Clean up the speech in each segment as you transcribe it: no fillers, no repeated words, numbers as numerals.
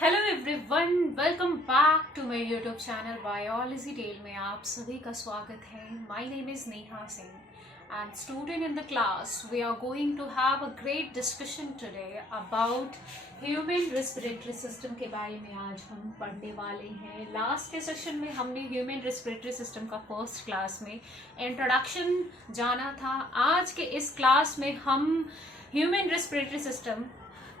Hello everyone, welcome back to my YouTube channel biology tell में आप सभी का स्वागत है। My name is Neha Singh and student in the class we are going to have a great discussion today about human respiratory system के बारे में आज हम पढ़ने वाले हैं। लास्ट के सेशन में हमने ह्यूमन रेस्पिरेटरी सिस्टम का फर्स्ट क्लास में इंट्रोडक्शन जाना था। आज के इस क्लास में हम ह्यूमन रेस्पिरेटरी सिस्टम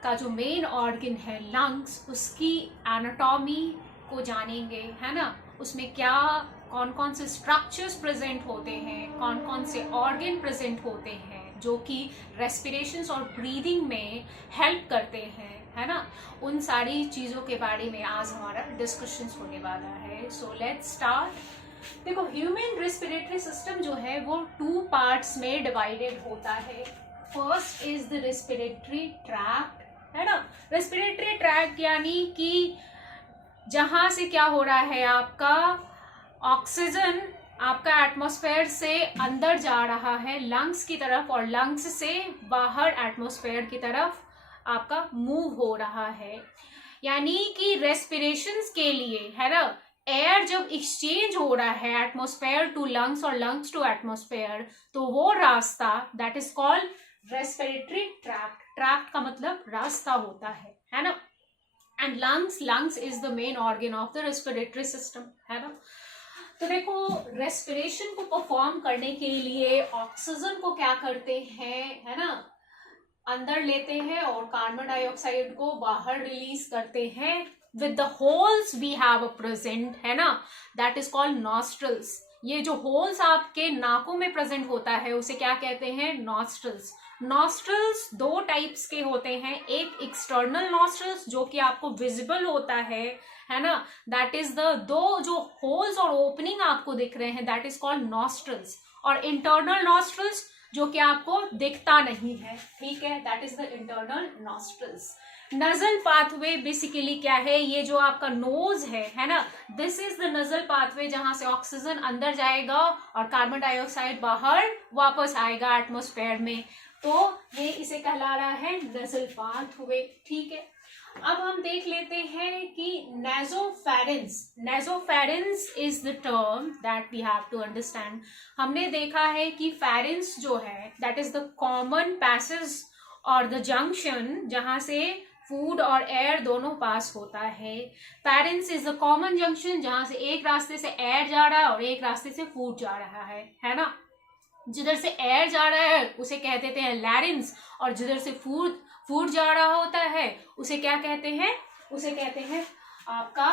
का जो मेन ऑर्गन है लंग्स, उसकी एनाटॉमी को जानेंगे, है ना। उसमें क्या कौन कौन से स्ट्रक्चर्स प्रेजेंट होते हैं, कौन कौन से ऑर्गन प्रेजेंट होते हैं जो कि रेस्पिरेशन और ब्रीदिंग में हेल्प करते हैं, है ना। उन सारी चीज़ों के बारे में आज हमारा डिस्कशन होने वाला है। So let's start. देखो, ह्यूमन रेस्पिरेटरी सिस्टम जो है वो 2 पार्ट्स में डिवाइडेड होता है। First is the respiratory tract, है ना। रेस्पिरेटरी ट्रैक्ट यानी कि जहां से क्या हो रहा है, आपका ऑक्सीजन आपका एटमॉस्फेयर से अंदर जा रहा है लंग्स की तरफ और लंग्स से बाहर एटमॉस्फेयर की तरफ आपका मूव हो रहा है। यानी कि रेस्पिरेशंस के लिए, है ना, एयर जब एक्सचेंज हो रहा है एटमॉस्फेयर टू लंग्स और लंग्स टू एटमॉस्फेयर, तो वो रास्ता that is called respiratory tract. Tract का मतलब रास्ता होता है ना। And lungs is the main organ of the respiratory system, है ना। तो देखो, रेस्पिरेशन को परफॉर्म करने के लिए ऑक्सीजन को क्या करते हैं, है ना, अंदर लेते हैं और कार्बन डाइऑक्साइड को बाहर रिलीज करते हैं with the holes we have present, है ना, दैट इज कॉल्ड नॉस्ट्रल्स। ये जो होल्स आपके नाकों में प्रेजेंट होता है उसे क्या कहते हैं, नॉस्ट्रल्स। नॉस्ट्रल्स 2 टाइप्स के होते हैं। एक एक्सटर्नल नॉस्ट्रल्स जो कि आपको विजिबल होता है ना, दैट इज द 2 जो होल्स और ओपनिंग आपको दिख रहे हैं दैट इज कॉल्ड नॉस्ट्रल्स। और इंटरनल नॉस्ट्रल्स जो कि आपको दिखता नहीं है, ठीक है, that is the internal nostrils. Nasal pathway basically क्या है, ये जो आपका नोज है ना, this is the nasal pathway जहां से ऑक्सीजन अंदर जाएगा और कार्बन डाइऑक्साइड बाहर वापस आएगा एटमॉस्फेयर में, तो ये इसे कहला रहा है नजल पाथवे, ठीक है। अब हम देख लेते हैं कि nasopharynx is the term that we have to understand. हमने देखा है कि फेरेंस जो है that is the common passage और द जंक्शन जहां से फूड और एयर दोनों पास होता है। Pharynx is the common junction जहां से एक रास्ते से एयर जा रहा है और एक रास्ते से फूड जा रहा है ना। जिधर से एयर जा रहा है उसे कह देते हैं लैरिंस, और जिधर से फूड जा रहा होता है उसे क्या कहते हैं, उसे कहते हैं आपका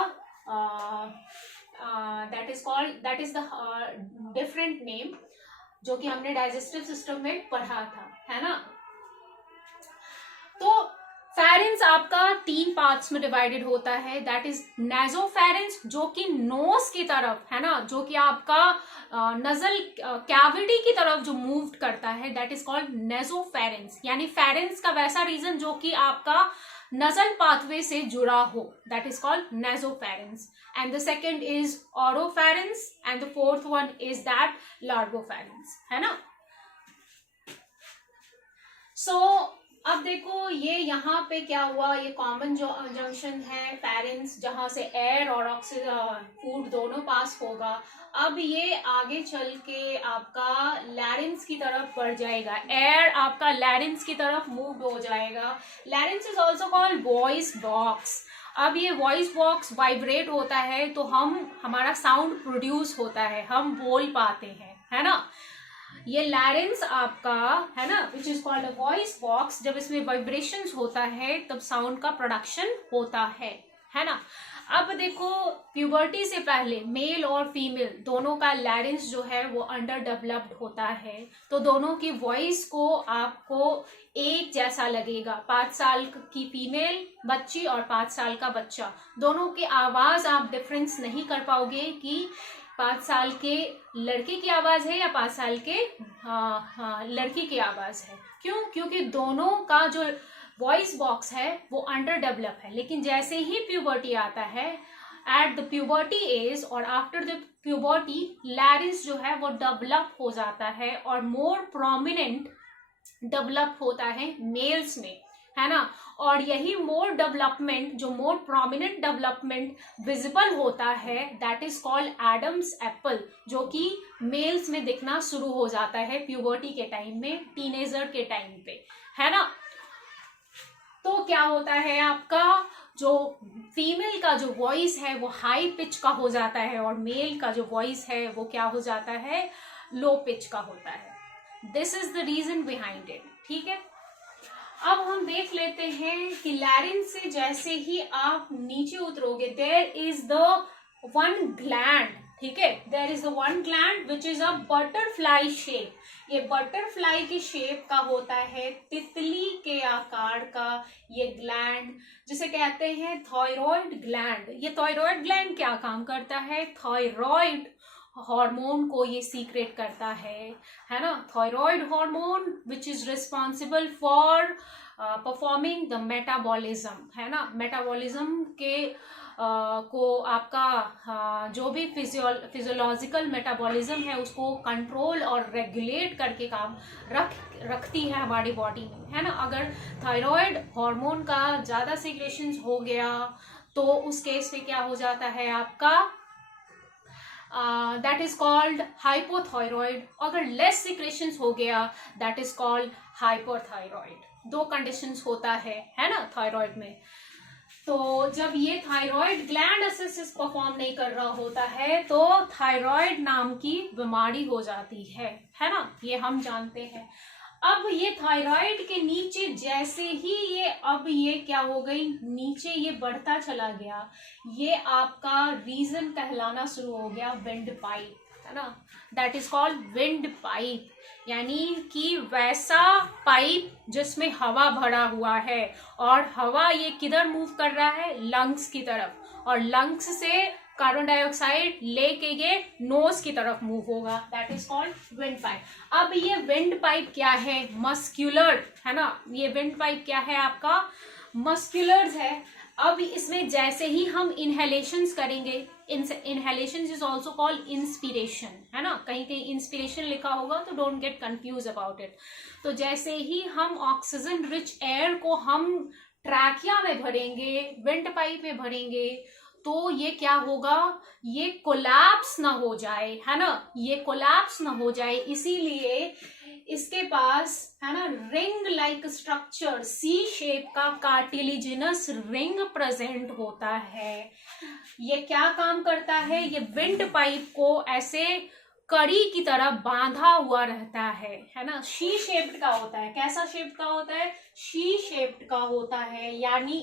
that is the different name जो कि हमने डाइजेस्टिव सिस्टम में पढ़ा था, है ना। तो फेरेंस आपका 3 पार्ट्स में डिवाइडेड होता है, दैट इज नेजोफेरेंस जो कि नोज की तरफ, है ना, जो कि आपका नजल कैविटी की तरफ जो मूव करता है दैट इज कॉल्ड नेजोफेरेंस। यानी फेरेंस का वैसा रीजन जो कि आपका नजल पाथवे से जुड़ा हो, that is called nasopharynx. And the second is oropharynx and the fourth one is that laryngopharynx, है ना। सो अब देखो, ये यहाँ पे क्या हुआ, ये कॉमन जो जंक्शन है फेरेंस जहां से एयर और ऑक्सीजन फूड दोनों पास होगा। अब ये आगे चल के आपका लैरिंक्स की तरफ बढ़ जाएगा, एयर आपका लैरिंक्स की तरफ मूव हो जाएगा। Larynx is also called voice box. अब ये वॉइस बॉक्स वाइब्रेट होता है तो हमारा साउंड प्रोड्यूस होता है, हम बोल पाते हैं, है ना। ये लैरिंक्स आपका, है ना, which is called a voice box, जब इसमें वाइब्रेशंस होता है तब साउंड का प्रोडक्शन होता है ना। अब देखो, प्यूबर्टी से पहले मेल और फीमेल दोनों का लैरिंक्स जो है वो अंडर डेवलप्ड होता है, तो दोनों की वॉइस को आपको एक जैसा लगेगा। 5 साल की फीमेल बच्ची और 5 साल का बच्चा, दोनों की आवाज आप डिफरेंस नहीं कर पाओगे कि 5 साल के लड़के की आवाज है या 5 साल के लड़की की आवाज है। क्यों? क्योंकि दोनों का जो वॉइस बॉक्स है वो अंडर डेवलप है। लेकिन जैसे ही प्यूबर्टी आता है, एट द प्यूबर्टी एज और आफ्टर द प्यूबर्टी, लैरिंक्स जो है वो डेवलप हो जाता है और मोर प्रोमिनेंट डेवलप होता है मेल्स में, है ना। और यही मोर डेवलपमेंट, जो मोर प्रोमिनेंट डेवलपमेंट विजिबल होता है, that is called Adam's apple, जो कि मेल्स में दिखना शुरू हो जाता है प्यूबर्टी के टाइम में, टीनेजर के टाइम पे, है ना। तो क्या होता है, आपका जो फीमेल का जो वॉइस है वो हाई पिच का हो जाता है और मेल का जो वॉइस है वो क्या हो जाता है, लो पिच का होता है। This is the reason behind it, ठीक है। अब हम देख लेते हैं कि लैरिंक्स से जैसे ही आप नीचे उतरोगे, there is the one gland, ठीक है, there is the one gland which is a butterfly shape. ये बटरफ्लाई के शेप का होता है, तितली के आकार का ये ग्लैंड, जिसे कहते हैं थायराइड ग्लैंड। ये थायराइड ग्लैंड क्या काम करता है, थायराइड हार्मोन को ये सीक्रेट करता है ना। Thyroid hormone which is responsible for performing the metabolism, है ना। मेटाबॉलिज्म के को आपका जो भी फिजियोलॉजिकल मेटाबॉलिज्म है उसको कंट्रोल और रेगुलेट करके काम रखती है हमारी बॉडी में, है ना। अगर थायराइड हार्मोन का ज़्यादा सीक्रेशन हो गया तो उस केस में क्या हो जाता है आपका, दैट इज कॉल्ड हाइपोथायरॉइड। अगर लेस सिक्रेशंस हो गया दैट इज कॉल्ड हाइपरथायरॉइड। दो कंडीशंस होता है ना थायराइड में। तो जब ये थायराइड ग्लैंड एसिस परफॉर्म नहीं कर रहा होता है तो थायराइड नाम की बीमारी हो जाती है ना, ये हम जानते हैं। अब ये थायराइड के नीचे जैसे ही ये क्या हो गई, नीचे ये बढ़ता चला गया, ये आपका रीजन कहलाना शुरू हो गया विंड पाइप, है ना। That is called wind pipe, यानी कि वैसा पाइप जिसमें हवा भरा हुआ है और हवा ये किधर मूव कर रहा है, लंग्स की तरफ, और लंग्स से कार्बन डाइऑक्साइड लेके ये नोज की तरफ मूव होगा, that is called wind pipe. अब ये विंड पाइप क्या है, मस्क्यूलर, है ना। ये विंड पाइप क्या है आपका, मस्क्यूलर्स है। अब इसमें जैसे ही हम इनहेलेशंस करेंगे, inhalation is also called inspiration, है ना। कहीं कहीं इंस्पिरेशन लिखा होगा तो don't get confuse about it. तो जैसे ही हम ऑक्सीजन रिच एयर को हम ट्रैकिया में भरेंगे, विंड पाइप में भरेंगे, तो ये क्या होगा, ये कोलैप्स ना हो जाए, है ना, ये कोलैप्स ना हो जाए, इसीलिए इसके पास, है ना, रिंग लाइक स्ट्रक्चर, सी शेप का कार्टिलेजिनस रिंग प्रेजेंट होता है। ये क्या काम करता है, ये विंड पाइप को ऐसे कड़ी की तरह बांधा हुआ रहता है ना। शी शेप्ड का होता है, कैसा शेप्ड का होता है, शी शेप्ड का होता है, यानी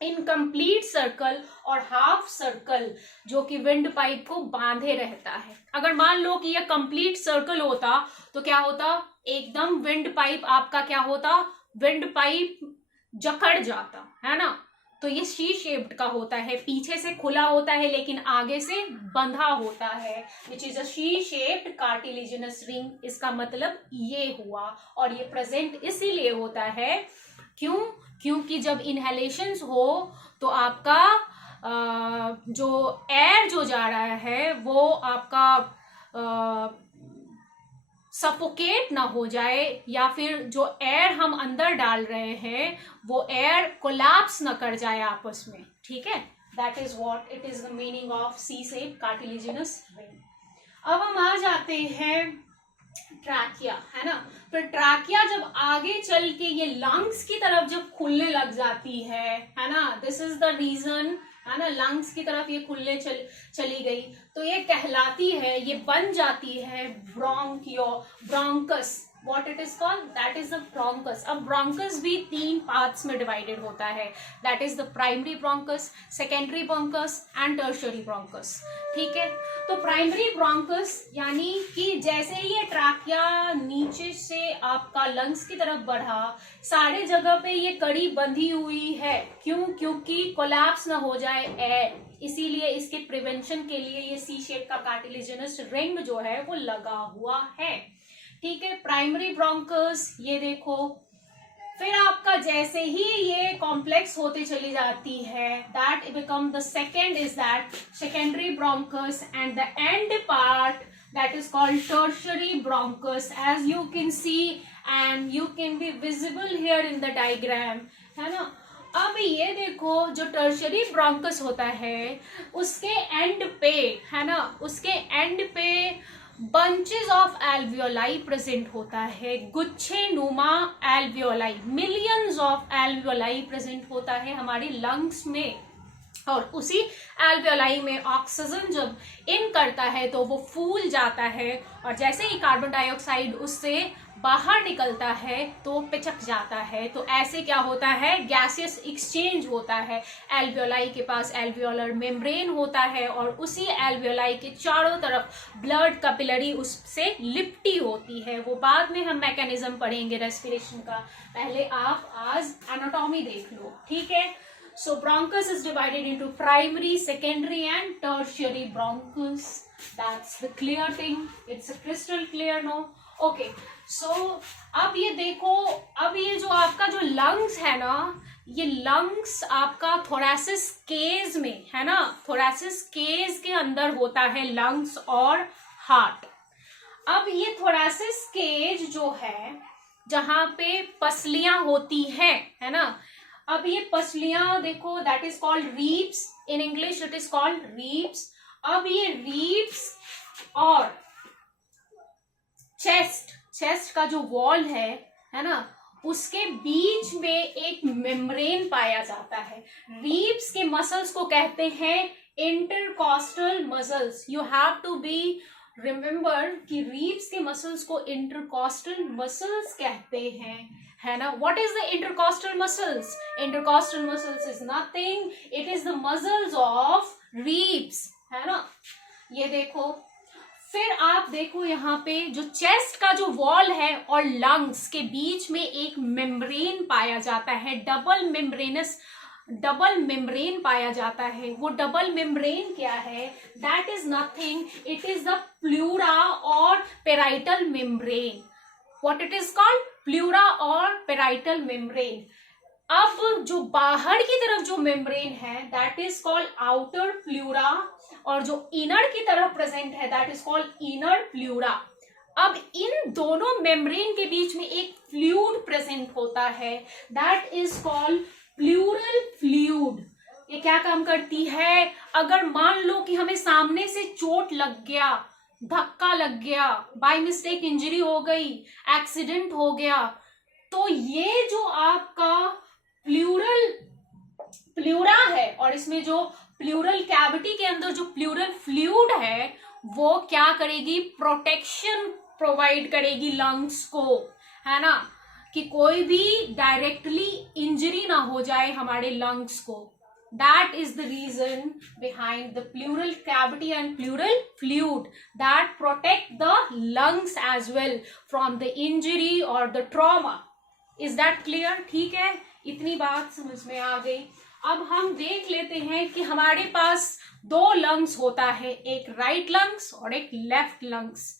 इनकम्प्लीट सर्कल और हाफ सर्कल जो कि विंड पाइप को बांधे रहता है। अगर मान लो कि यह कंप्लीट सर्कल होता तो क्या होता, एकदम विंड पाइप आपका क्या होता, विंड पाइप जकड़ जाता, है ना। तो ये शी शेप्ड का होता है, पीछे से खुला होता है लेकिन आगे से बंधा होता है, विच is a she shaped cartilaginous ring. इसका मतलब ये हुआ, और ये प्रेजेंट इसीलिए होता है क्योंकि जब इनहेलेशंस हो तो आपका जो एयर जो जा रहा है वो आपका सफोकेट ना हो जाए, या फिर जो एयर हम अंदर डाल रहे हैं वो एयर कोलैप्स ना कर जाए आपस में, ठीक है। That is what it is the meaning of C shape cartilaginous ring. अब हम आ जाते हैं ट्रैकिया, है ना। फिर ट्रैकिया जब आगे चल के ये लंग्स की तरफ जब खुलने लग जाती है ना, दिस इज द रीजन, है ना, लंग्स की तरफ ये खुलने चली गई तो ये कहलाती है, ये बन जाती है bronchus. What it is called, that is the bronchus। अब bronchus भी 3 पार्ट्स में डिवाइडेड होता है, that is the primary bronchus, secondary bronchus and tertiary bronchus, ठीक है। तो प्राइमरी ब्रोंकस यानी कि जैसे ही ये ट्रैकिया नीचे से आपका लंग्स की तरफ बढ़ा, सारे जगह पे ये कड़ी बंधी हुई है, क्योंकि कोलैप्स ना हो जाए एयर, इसीलिए इसके प्रिवेंशन के लिए ये सी शेप का कार्टिलेजिनस रिंग जो है वो लगा हुआ है, ठीक है। प्राइमरी ब्रोंकस ये देखो, फिर आपका जैसे ही ये कॉम्प्लेक्स होते चली जाती है, that become the second is that secondary bronchus, and the end part that is called tertiary bronchus, as you can see and you can be visible here in the diagram, है ना। अब ये देखो जो टर्शरी ब्रोंकस होता है उसके and पे, है ना, उसके एंड पे बंचेस ऑफ एल्वियोलाई प्रेजेंट होता है, गुच्छे नुमा alveoli, millions of alveoli present होता है हमारे लंग्स में। और उसी एल्वियोलाई में ऑक्सीजन जब इन करता है तो वो फूल जाता है, और जैसे ही कार्बन डाइऑक्साइड उससे बाहर निकलता है तो पिचक जाता है। तो ऐसे क्या होता है, गैसियस एक्सचेंज होता है। एल्वियोलाई के पास एल्वियोलर मेम्ब्रेन होता है और उसी एल्वियोलाई के चारों तरफ ब्लड कैपिलरी उससे लिपटी होती है। वो बाद में हम मैकेनिज्म पढ़ेंगे रेस्पिरेशन का, पहले आप आज एनाटॉमी देख लो, ठीक है। So bronchus is divided into primary, secondary and tertiary bronchus. That's the clear thing. It's a crystal clear, no? Okay. So अब ये देखो, अब ये जो आपका जो lungs है ना, ये lungs आपका thoracic cage में है ना, thoracic cage के अंदर होता है lungs और heart। अब ये thoracic cage जो है जहाँ पे पसलियां होती हैं, है ना, अब ये पसलियां देखो, that is called ribs, in English it is called ribs. अब ये रीब्स और चेस्ट का जो वॉल है ना, उसके बीच में एक मेम्ब्रेन पाया जाता है। रीब्स के मसल्स को कहते हैं intercostal muscles. You have to be remember कि रीब्स के मसल्स को इंटरकॉस्टल मसल्स कहते हैं, है ना। What is the intercostal muscles? Intercostal muscles is nothing, it is the muscles of ribs, है ना। ये देखो, फिर आप देखो यहाँ पे जो चेस्ट का जो वॉल है और लंग्स के बीच में एक मेम्ब्रेन पाया जाता है, डबल मेम्ब्रेन पाया जाता है। वो डबल मेम्ब्रेन क्या है, that is nothing, it is the pleura और parietal membrane. What it is called? Pleura और पेराइटल मेम्ब्रेन। अब जो बाहर की तरफ जो मेम्ब्रेन है that is called outer pleura, और जो इनर की तरफ प्रेजेंट है that is called inner pleura. अब इन दोनों मेम्ब्रेन के बीच में एक फ्लूइड प्रेजेंट होता है that is called pleural fluid. ये क्या काम करती है, अगर मान लो कि हमें सामने से चोट लग गया, धक्का लग गया, बाय मिस्टेक इंजरी हो गई, एक्सीडेंट हो गया, तो ये जो आपका प्लूरा है और इसमें जो प्लूरल कैविटी के अंदर जो प्लूरल फ्लूइड है वो क्या करेगी, प्रोटेक्शन प्रोवाइड करेगी लंग्स को, है ना, कि कोई भी डायरेक्टली इंजरी ना हो जाए हमारे लंग्स को। That is the reason behind the pleural cavity and pleural fluid that protect the lungs as well from the injury or the trauma. Is that clear? ठीक है, इतनी बात समझ में आ गई। अब हम देख लेते हैं कि हमारे पास दो लंग्स होता है, एक राइट लंग्स और एक लेफ्ट लंग्स।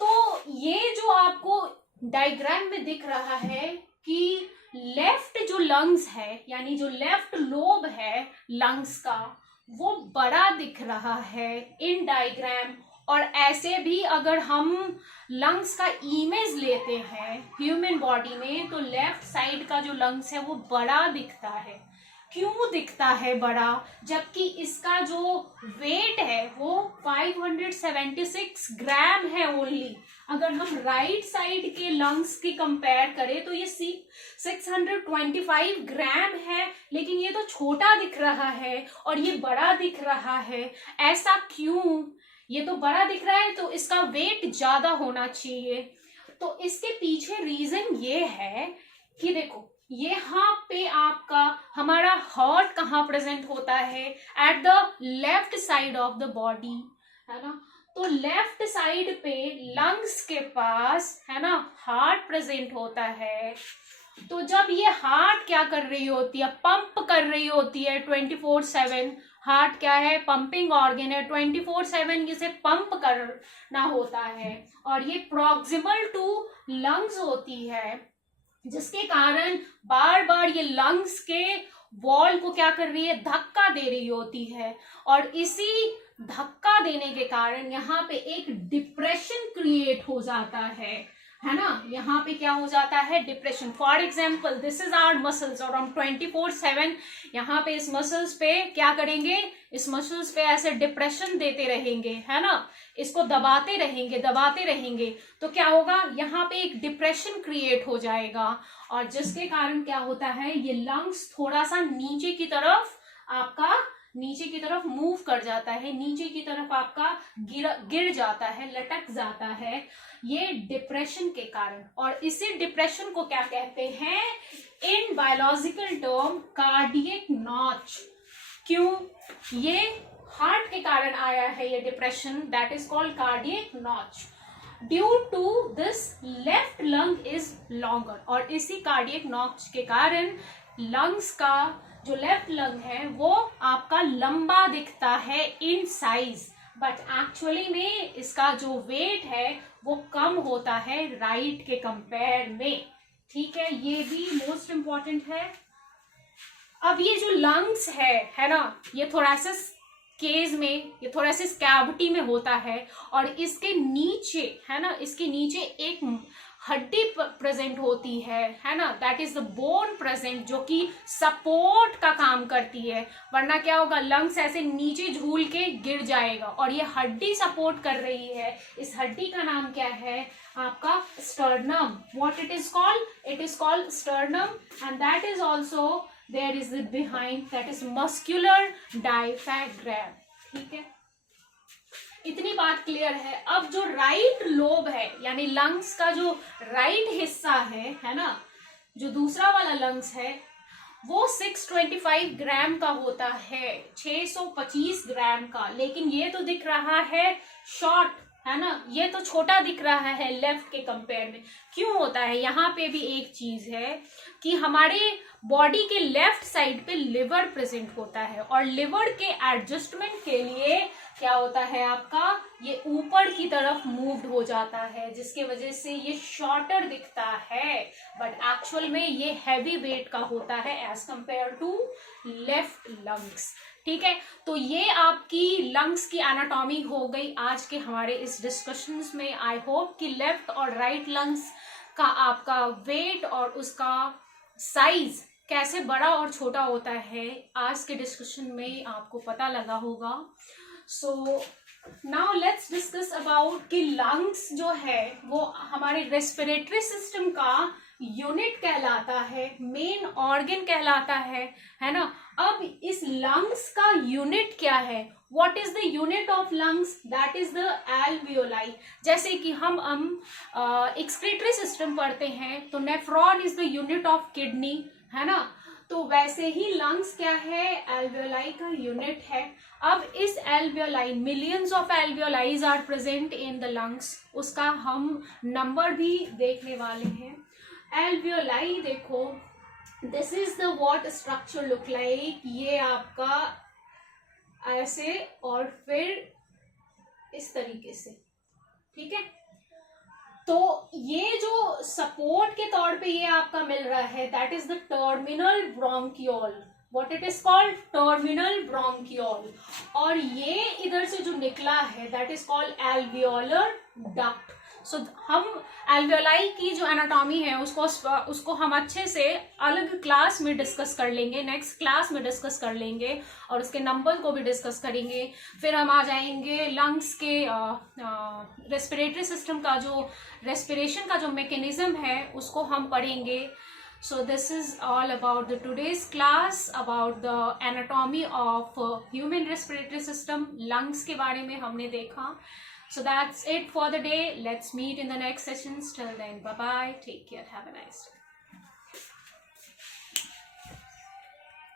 तो ये जो आपको डायग्राम में दिख रहा है कि लेफ्ट जो लंग्स है यानी जो लेफ्ट लोब है लंग्स का वो बड़ा दिख रहा है इन डायग्राम। और ऐसे भी अगर हम लंग्स का इमेज लेते हैं ह्यूमन बॉडी में तो लेफ्ट साइड का जो लंग्स है वो बड़ा दिखता है। क्यों दिखता है बड़ा, जबकि इसका जो वेट है वो 576 ग्राम है ओनली। अगर हम राइट साइड के लंग्स की कंपेयर करें तो ये 625 ग्राम है, लेकिन ये तो छोटा दिख रहा है और ये बड़ा दिख रहा है। ऐसा क्यों, ये तो बड़ा दिख रहा है तो इसका वेट ज्यादा होना चाहिए। तो इसके पीछे रीजन ये है कि देखो यहाँ पे आपका हमारा हार्ट कहाँ प्रेजेंट होता है, at the left side of the body, है ना। तो लेफ्ट साइड पे लंग्स के पास, है ना, हार्ट प्रेजेंट होता है। तो जब ये हार्ट क्या कर रही होती है, पंप कर रही होती है 24/7। हार्ट क्या है, पंपिंग ऑर्गन है, 24/7 इसे पंप करना होता है। और ये प्रॉक्सिमल टू लंग्स होती है, जिसके कारण बार बार ये लंग्स के वॉल को क्या कर रही है, धक्का दे रही होती है। और इसी धक्का देने के कारण यहाँ पे एक डिप्रेशन क्रिएट हो जाता है ना। यहाँ पे क्या हो जाता है, depression. For example this is our muscles और हम 24/7 यहाँ पे इस मसल्स पे क्या करेंगे, इस मसल्स पे ऐसे डिप्रेशन देते रहेंगे, है ना, इसको दबाते रहेंगे तो क्या होगा, यहाँ पे एक डिप्रेशन क्रिएट हो जाएगा और जिसके कारण क्या होता है, ये लंग्स थोड़ा सा नीचे की तरफ मूव कर जाता है, नीचे की तरफ आपका गिर जाता है, लटक जाता है, ये डिप्रेशन के कारण। और इसी डिप्रेशन को क्या कहते हैं, in biological term cardiac notch. क्यों, ये हार्ट के कारण आया है ये depression, that is called cardiac notch. Due to this left lung is longer, और इसी कार्डियक नॉच के कारण लंग्स का जो लेफ्ट लंग है वो आपका लंबा दिखता है इन साइज, बट एक्चुअली में इसका जो वेट है वो कम होता है राइट के कंपेयर में। ठीक है, ये भी मोस्ट इंपॉर्टेंट है। अब ये जो लंग्स है ना, ये थोरेसिस केस में, ये थोरेसिस कैविटी में होता है और इसके नीचे, है ना, इसके नीचे एक हड्डी प्रेजेंट होती है ना, that is the bone present, जो कि सपोर्ट का काम करती है, वरना क्या होगा, लंग्स ऐसे नीचे झूल के गिर जाएगा और ये हड्डी सपोर्ट कर रही है। इस हड्डी का नाम क्या है आपका, sternum. What it is called, it is called sternum and that is also there is behind, that is muscular diaphragm. ठीक है, इतनी बात क्लियर है। अब जो राइट लोब है, यानी लंग्स का जो राइट हिस्सा है ना, जो दूसरा वाला लंग्स है वो 625 ग्राम का होता है, 625 ग्राम का, लेकिन ये तो दिख रहा है शॉर्ट, है ना, ये तो छोटा दिख रहा है लेफ्ट के कंपेयर में। क्यों होता है, यहाँ पे भी एक चीज है कि हमारे बॉडी के लेफ्ट साइड पे लिवर प्रेजेंट होता है और लिवर के एडजस्टमेंट के लिए क्या होता है आपका, ये ऊपर की तरफ मूव्ड हो जाता है, जिसके वजह से ये शॉर्टर दिखता है, बट एक्चुअल में ये हैवी वेट का होता है as compare to left lungs. ठीक है, तो ये आपकी लंग्स की एनाटॉमी हो गई आज के हमारे इस डिस्कशंस में। आई होप कि लेफ्ट और राइट लंग्स का आपका वेट और उसका साइज कैसे बड़ा और छोटा होता है आज के डिस्कशन में आपको पता लगा होगा। So now let's discuss about कि लंग्स जो है वो हमारे रेस्पिरेटरी सिस्टम का यूनिट कहलाता है, मेन ऑर्गन कहलाता है ना। अब इस लंग्स का यूनिट क्या है, what is the unit of lungs, that is the alveoli. जैसे कि हम एक्सक्रीटरी सिस्टम पढ़ते हैं तो nephron is the unit of kidney, है ना, तो वैसे ही लंग्स क्या है, एल्वियोलाई का यूनिट है। अब इस alveoli, millions of alveolis are present in the lungs, उसका हम नंबर भी देखने वाले हैं। एल्वियोलाई देखो, this is the what structure look like, ये आपका ऐसे और फिर इस तरीके से, ठीक है। तो ये जो सपोर्ट के तौर पे ये आपका मिल रहा है, that is the terminal bronchiole, what it is called, terminal bronchiole. और ये इधर से जो निकला है that is called alveolar duct. So हम एल्वियोलाई की जो एनाटॉमी है उसको हम अच्छे से अलग क्लास में डिस्कस कर लेंगे, नेक्स्ट क्लास में डिस्कस कर लेंगे और उसके नंबर को भी डिस्कस करेंगे। फिर हम आ जाएंगे लंग्स के रेस्पिरेटरी सिस्टम का जो रेस्पिरेशन का जो मैकेनिज्म है उसको हम पढ़ेंगे। So this is all about the today's class about the anatomy of human respiratory system. Lungs के बारे में हमने देखा. So that's it for the day. Let's meet in the next sessions. Till then, bye bye. Take care. Have a nice day.